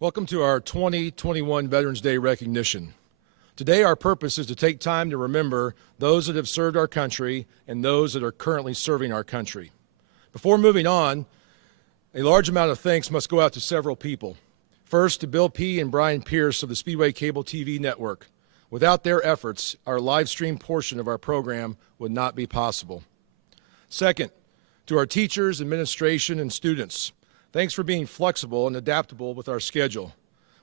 Welcome to our 2021 Veterans Day recognition. Today, our purpose is to take time to remember those that have served our country and those that are currently serving our country. Before moving on, a large amount of thanks must go out to several people. First, to Bill P. and Brian Pierce of the Speedway Cable TV network. Without their efforts, our live stream portion of our program would not be possible. Second, to our teachers, administration, and students. Thanks for being flexible and adaptable with our schedule.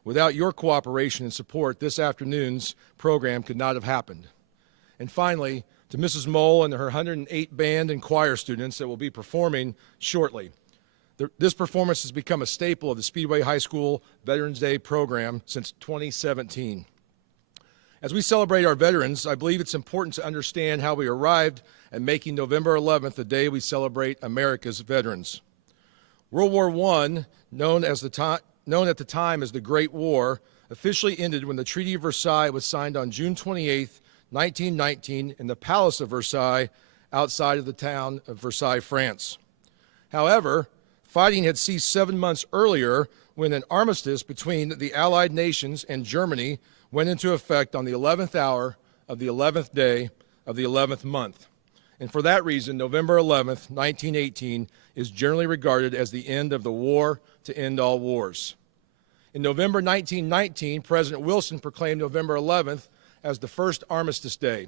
Without your cooperation and support, this afternoon's program could not have happened. And finally, to Mrs. Mole and her 108 band and choir students that will be performing shortly. This performance has become a staple of the Speedway High School Veterans Day program since 2017. As we celebrate our veterans, I believe it's important to understand how we arrived at making November 11th the day we celebrate America's veterans. World War I, known at the time as the Great War, officially ended when the Treaty of Versailles was signed on June 28, 1919, in the Palace of Versailles, outside of the town of Versailles, France. However, fighting had ceased 7 months earlier when an armistice between the Allied nations and Germany went into effect on the 11th hour of the 11th day of the 11th month. And for that reason, November 11th, 1918, is generally regarded as the end of the war to end all wars. In November 1919, President Wilson proclaimed November 11th as the first Armistice Day.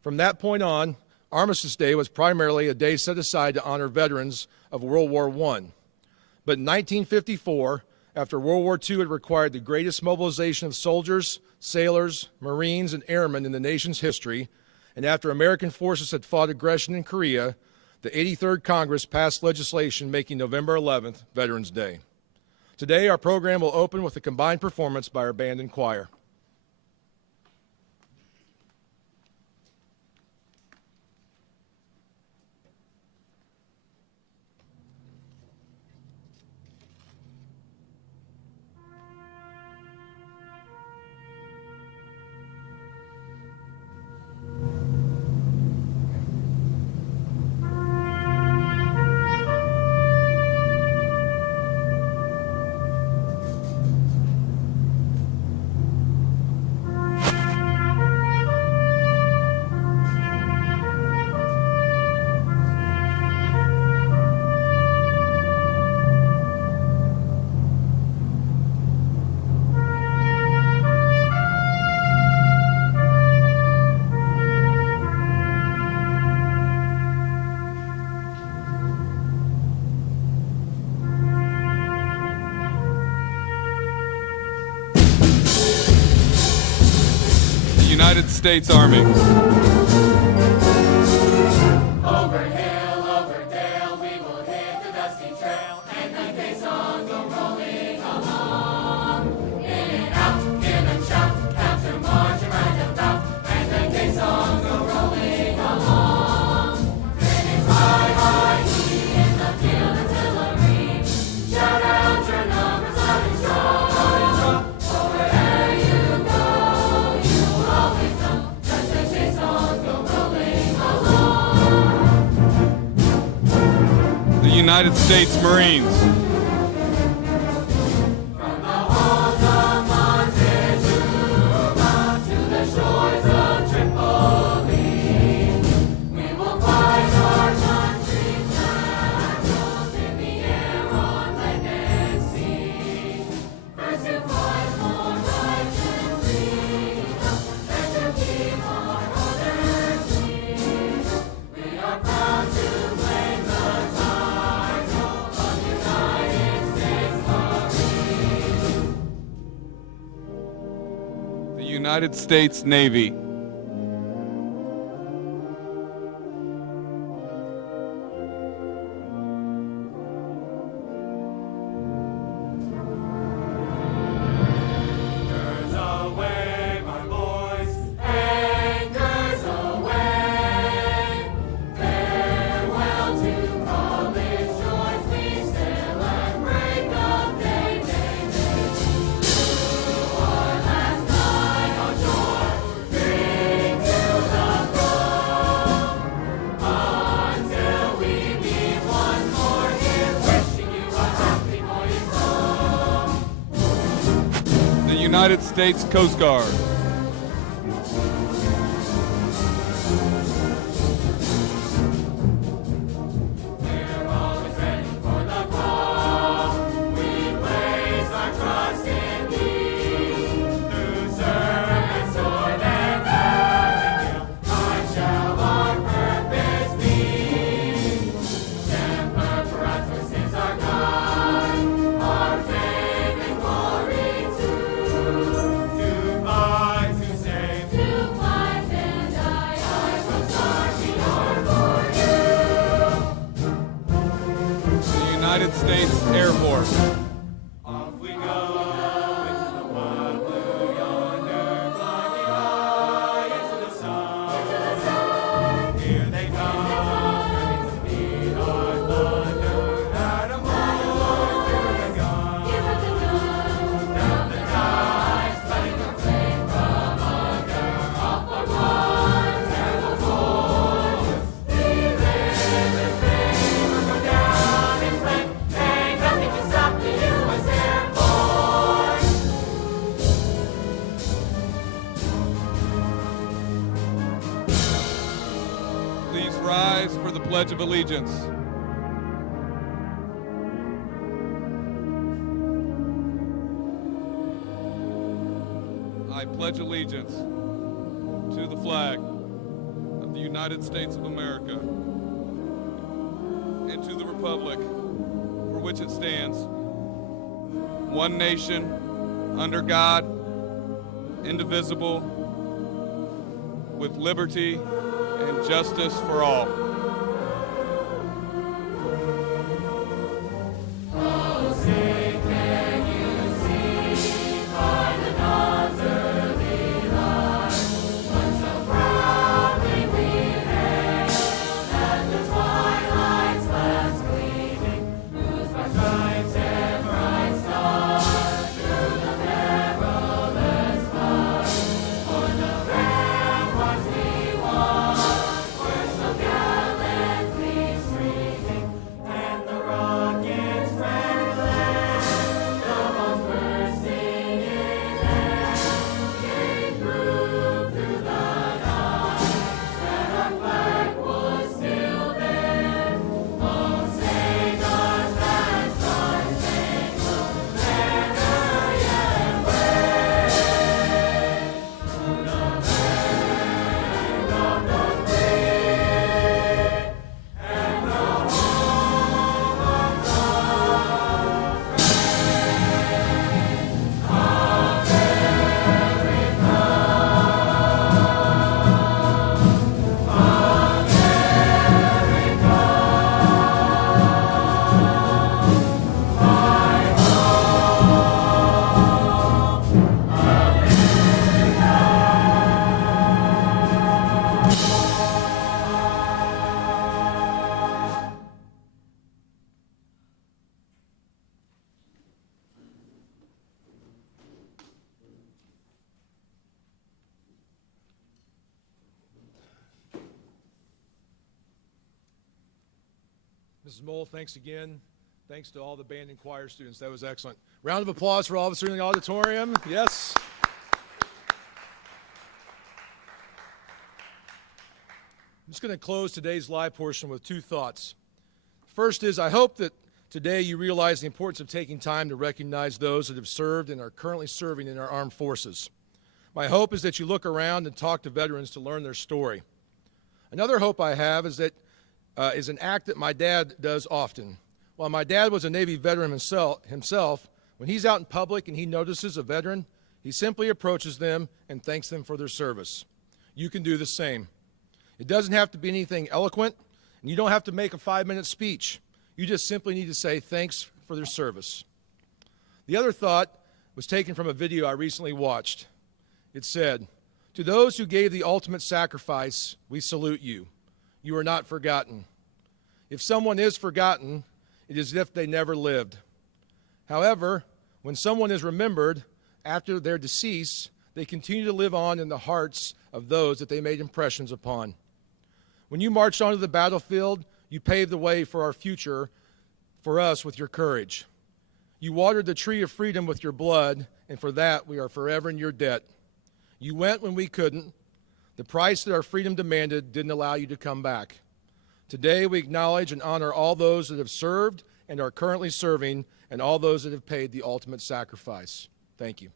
From that point on, Armistice Day was primarily a day set aside to honor veterans of World War I. But in 1954, after World War II had required the greatest mobilization of soldiers, sailors, Marines, and airmen in the nation's history, and after American forces had fought aggression in Korea, the 83rd Congress passed legislation making November 11th Veterans Day. Today, our program will open with a combined performance by our band and choir. United States Army. Over hill, over dale, we will hit the dusty trail, and the gay songs go rolling along. In and out, in and shout, counter march around about, and the gay songs go rolling along. Then it's high, high, in the field artillery. Shout out your numbers loud and strong. For wherever you go, you always know that the gay songs go rolling along. The United States Marines. From the halls of Montezuma to the shores of Tripoli, we will fight our country's battles in the air, on land and sea. First to fight for rights and freedom, and to keep our honor clean. We are proud to claim the title of United States Marine. The United States Navy. Anchors away, my boys, anchors away. Farewell to college shores, we sail at break of day, day, day. To our last night on shore, United States Coast Guard. We're always ready for the call. We place our trust in Thee. Through servant, sword, and battlefield, Thine shall our purpose be. Shepherd for us, for sins our God, our fame and glory too. To fight, to save, to fight and die, I will start the for you. The United States Air Force. Off we go into the wild blue yonder, climbing high into the sun. Here they come, to meet our thunder. At a moment, give her the gun. Down the ties, lighting the flame from under. Off for one terrible course. We live in fame, or go down in flame. Ain't nothing can stop the U.S. Air Force. Please rise for the Pledge of Allegiance. I pledge allegiance to the flag of the United States of America and to the republic for which it stands, one nation, under God, indivisible, with liberty and justice for all. Oh, say, can you see by the dawn's early light what so proudly we hailed at the twilight's last gleaming, whose bright stripes and bright stars through the perilous fight, o'er the ramparts we won, were so gallantly streaming, and the rockets ran and land, the bombs bursting in air, gave proof through the night that our flag was still there. Oh, say does that star-spangled banner yet wave? To the land of the free and the home of the Mrs. Mole, thanks again. Thanks to all the band and choir students. That was excellent. Round of applause for all of us here in the auditorium. Yes. I'm just going to close today's live portion with two thoughts. First is, I hope that today you realize the importance of taking time to recognize those that have served and are currently serving in our armed forces. My hope is that you look around and talk to veterans to learn their story. Another hope I have is that is an act that my dad does often. While my dad was a Navy veteran himself, when he's out in public and he notices a veteran, he simply approaches them and thanks them for their service. You can do the same. It doesn't have to be anything eloquent, and you don't have to make a 5-minute speech. You just simply need to say thanks for their service. The other thought was taken from a video I recently watched. It said, "To those who gave the ultimate sacrifice, we salute you. You are not forgotten. If someone is forgotten, it is as if they never lived. However, when someone is remembered after their decease, they continue to live on in the hearts of those that they made impressions upon. When you marched onto the battlefield, you paved the way for our future, for us with your courage. You watered the tree of freedom with your blood, and for that we are forever in your debt. You went when we couldn't. The price that our freedom demanded didn't allow you to come back. Today we acknowledge and honor all those that have served and are currently serving, and all those that have paid the ultimate sacrifice. Thank you.